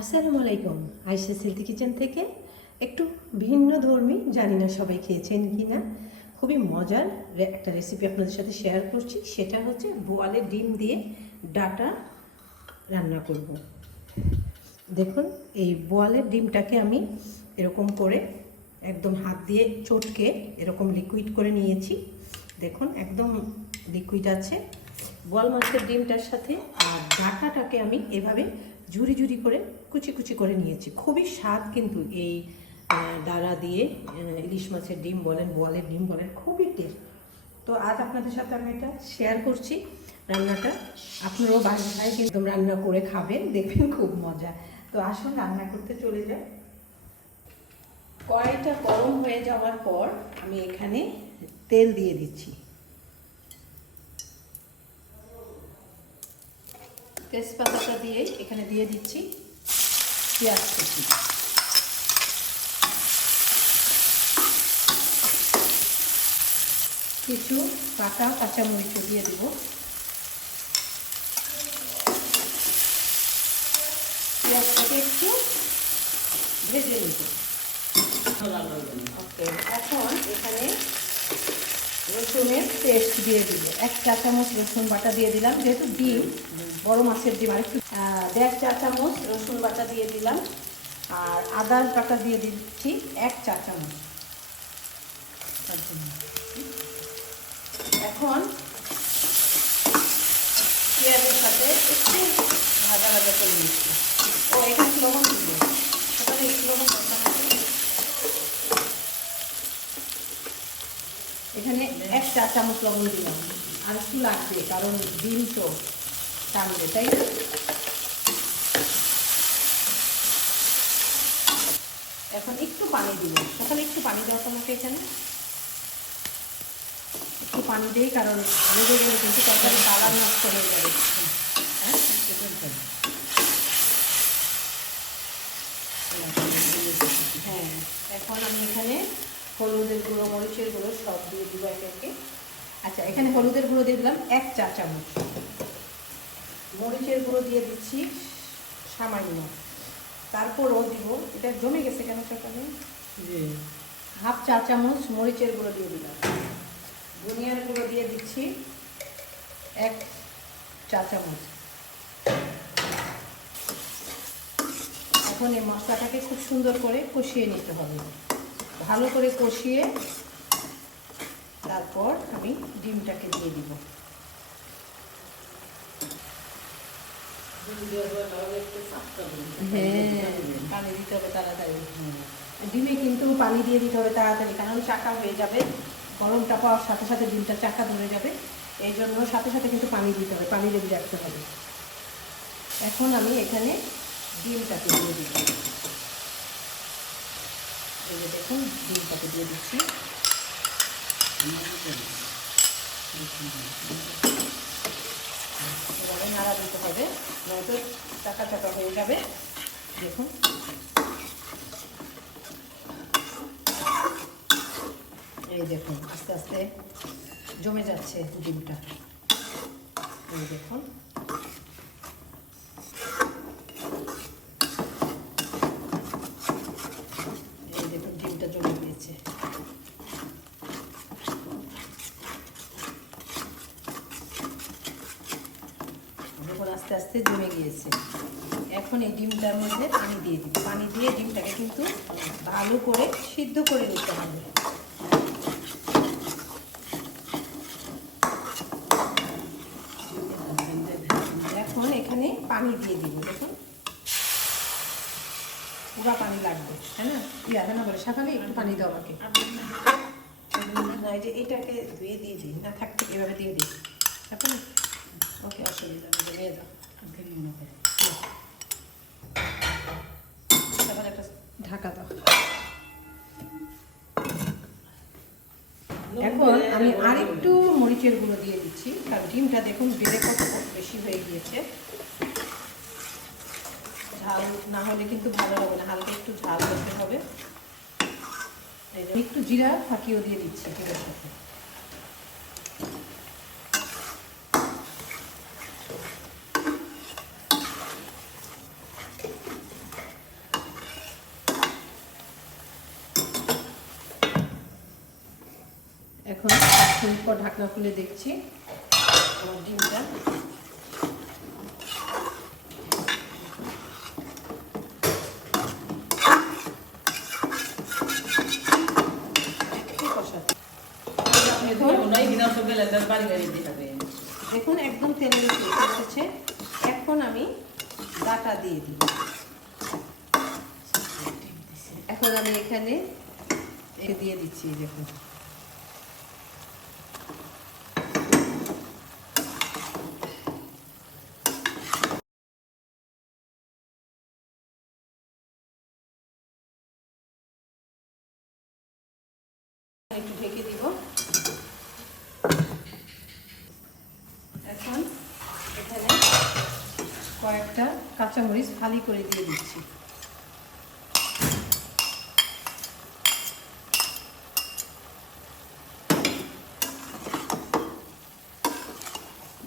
আসসালামু আলাইকুম আইসা সিলতি কিচেন থেকে একটু ভিন্ন ধর্মী, জানি না সবাই খেয়েছেন কি না খুবই মজার একটা রেসিপি আপনাদের সাথে শেয়ার করছি, সেটা হচ্ছে বোয়ালের ডিম দিয়ে ডাটা রান্না করব। দেখুন, এই বোয়ালের ডিমটাকে আমি এরকম করে একদম হাত দিয়ে চটকে এরকম লিকুইড করে নিয়েছি। দেখুন, একদম লিকুইড আছে। বোয়াল মাছের ডিমটার সাথে ডাটাটাকে আমি এভাবে ঝুরি ঝুরি করে, কুচি কুচি করে নিয়েছি। খুবই স্বাদ কিন্তু এই ডাড়া দিয়ে ইলিশ মাছের ডিম বলেন, বোয়ালের ডিম বলেন, খুবই টেস্ট তো আজ আপনাদের সাথে আমি এটা শেয়ার করছি রান্নাটা। আপনারাও বাসায় কিন্তু রান্না করে খাবেন, দেখবেন খুব মজা। তো আসুন রান্না করতে চলে যাই। কড়াইটা গরম হয়ে যাওয়ার পর আমি এখানে তেল দিয়ে দিচ্ছি। তেজপাতাটা দিয়ে এখানে দিয়ে দিচ্ছি। পেঁয়াজ কুচি। কিছু পাকা কাঁচামরিচও দিয়ে দিব। পেঁয়াজটাকে একটু ভেজে নিব। ওকে। এখন এখানে রসুনের পেস্ট দিয়ে দিব। এক চা চামচ রসুন বাটা দিয়ে দিলাম। যেহেতু ডিম বড় মাছের ডিম আর একটু দেড় চা চামচ রসুন বাটা দিয়ে দিলাম। আর আদার বাটা দিয়ে দিচ্ছি এক চা চামচ। এখন পেঁয়াজের সাথে একটু ভাজা ভাজা করে নিচ্ছি। ও এখানে লবণ দিব ওখানে একটু লবণ। এখানে এক চা চামচ লবণ দিলাম। আর একটু লাগবে, কারণ ডিম তো। টানবে তাই? এখন একটু পানি দিব ওখানে একটু পানি দেওয়া তোমাকে এখানে। একটু পানি দিই, কারণ লেগে গেলে কিন্তু তরকারি কালার নষ্ট হয়ে যাবে। হ্যাঁ হ্যাঁ এখন আমি এখানে হলুদের গুঁড়ো, মরিচের গুঁড়ো সব দিয়ে দিব একে আচ্ছা এখানে হলুদের গুঁড়ো দিয়ে দিলাম এক চা চামচ মরিচের গুঁড়ো দিয়ে দিচ্ছি সামান্য। তারপরও দিব এটা জমে গেছে কেন সকালে হাফ চা চামচ মরিচের গুঁড়ো দিয়ে দিলাম। ধনিয়ার গুঁড়ো দিয়ে দিচ্ছি এক চা চামচ। এখন এই মশলাটাকে খুব সুন্দর করে কষিয়ে নিতে হবে। ভালো করে কষিয়ে তারপর আমি ডিমটাকে দিয়ে দিব। পানি দিতে হবে তাড়াতাড়ি। ডিমে কিন্তু পানি দিয়ে দিতে হবে তাড়াতাড়ি কারণ চাকা হয়ে যাবে গরমটা পাওয়ার সাথে সাথে ডিমটা চাকা ধরে যাবে এই জন্য সাথে সাথে কিন্তু পানি দিতে হবে পানি রেডি রাখতে হবে। এখন আমি এখানে ডিমটাকে দিয়ে দিব এই যে দেখুন ডিমটাকে দিয়ে দিচ্ছি। এভাবে নাড়া দিতে হবে, নয়তো চাকা চাকা হয়ে যাবে। দেখুন। এই দেখুন, আস্তে আস্তে জমে যাচ্ছে ডিমটা। এই দেখুন এই দেখুন ডিমটা জমে গিয়েছে দেখুন আস্তে আস্তে জমে গিয়েছে। এখন এই ডিমটার মধ্যে পানি দিয়ে দিই পানি দিয়ে ডিমটাকে কিন্তু ভালো করে সিদ্ধ করে নিতে হবে। এখন এখানে পানি দিয়ে দিব, দেখুন। পুরা পানি লাগবে হ্যাঁ না? ইয়া না বলে সকালে একটু পানি দাও আমাকে। না যে এটাকে ধুয়ে দিয়ে দিই, না থাকতে এভাবে দিয়ে দিই। এখন ওকে, অসুবিধা নিয়ে যাও এখন আমি আরেকটু মরিচের গুঁড়ো দিয়ে দিচ্ছি। কারণ ডিমটা দেখুন বেড়ে কত বেশি হয়ে গিয়েছে। ঝাল না হলে কিন্তু ভালো হবে না, হালকা একটু ঝাল করতে হবে। একটু জিরা ফাঁকিও দিয়ে দিচ্ছি, জিরার সাথে। এখন মিনিট পর ঢাকনা খুলে দেখছি। আমার ডিমটা। দেখুন, একদম তেলের এসেছে। এখন আমি ডাটা দিয়ে দিই। এখন আমি এখানে দিয়ে দিচ্ছি, দেখুন। একটু ঢেকে দিব। এখন এখানে কয়েকটা কাঁচামরিচ ফালি করে দিয়ে দিচ্ছি।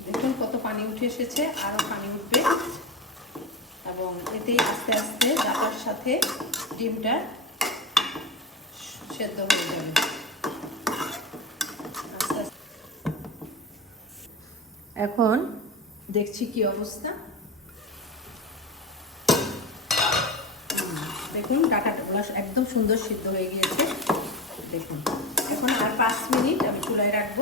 দেখুন কত পানি উঠে এসেছে আরও পানি উঠবে। এবং এতেই আস্তে আস্তে ডাটার সাথে ডিমটা সেদ্ধ হয়ে যাবে আস্তে আস্তে এখন দেখছি কি অবস্থা। দেখুন ডাটাগুলো একদম সুন্দর সিদ্ধ হয়ে গিয়েছে। দেখুন, এখন আর পাঁচ মিনিট আমি চুলায় রাখব,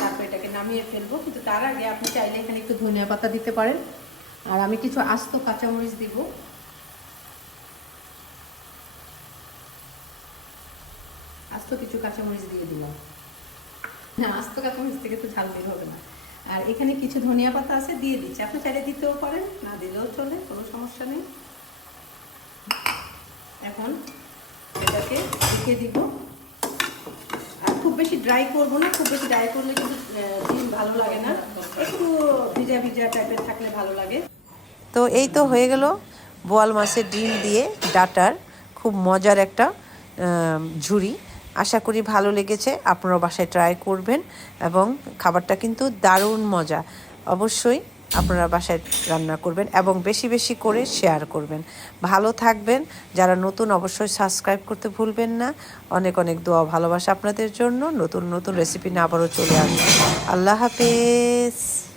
তারপর এটাকে নামিয়ে ফেলব। কিন্তু তার আগে আপনি চাইলে এখানে একটু ধনিয়া পাতা দিতে পারেন। আর আমি কিছু আস্ত কাঁচামরিচ দিব। আস্ত কিছু কাঁচামরিচ দিয়ে দিলাম। না, আস্ত কাঁচামরিচ থেকে তো ঝাল বের হবে না। আর এখানে কিছু ধনিয়া পাতা আছে, দিয়ে দিচ্ছি। আপনি চাইলে দিতেও পারেন, না দিলেও চলে, কোনো সমস্যা নেই। এখন এটাকে ঢেকে দিব। আর খুব বেশি ড্রাই করব না, খুব বেশি ড্রাই করলে কিন্তু ডিম ভালো লাগে না। একটু ভিজা ভিজা টাইপের থাকলে ভালো লাগে। তো এই তো হয়ে গেল বোয়াল মাছের ডিম দিয়ে ডাটার খুব মজার একটা ঝুড়ি। আশা করি ভালো লেগেছে আপনারা বাসায় ট্রাই করবেন এবং খাবারটা কিন্তু দারুণ মজা। অবশ্যই আপনারা বাসায় রান্না করবেন এবং বেশি বেশি করে শেয়ার করবেন। ভালো থাকবেন, যারা নতুন অবশ্যই সাবস্ক্রাইব করতে ভুলবেন না। অনেক অনেক দোয়া ভালোবাসা আপনাদের জন্য। নতুন নতুন রেসিপি নিয়ে আবারও চলে আসবে। আল্লাহ হাফেজ।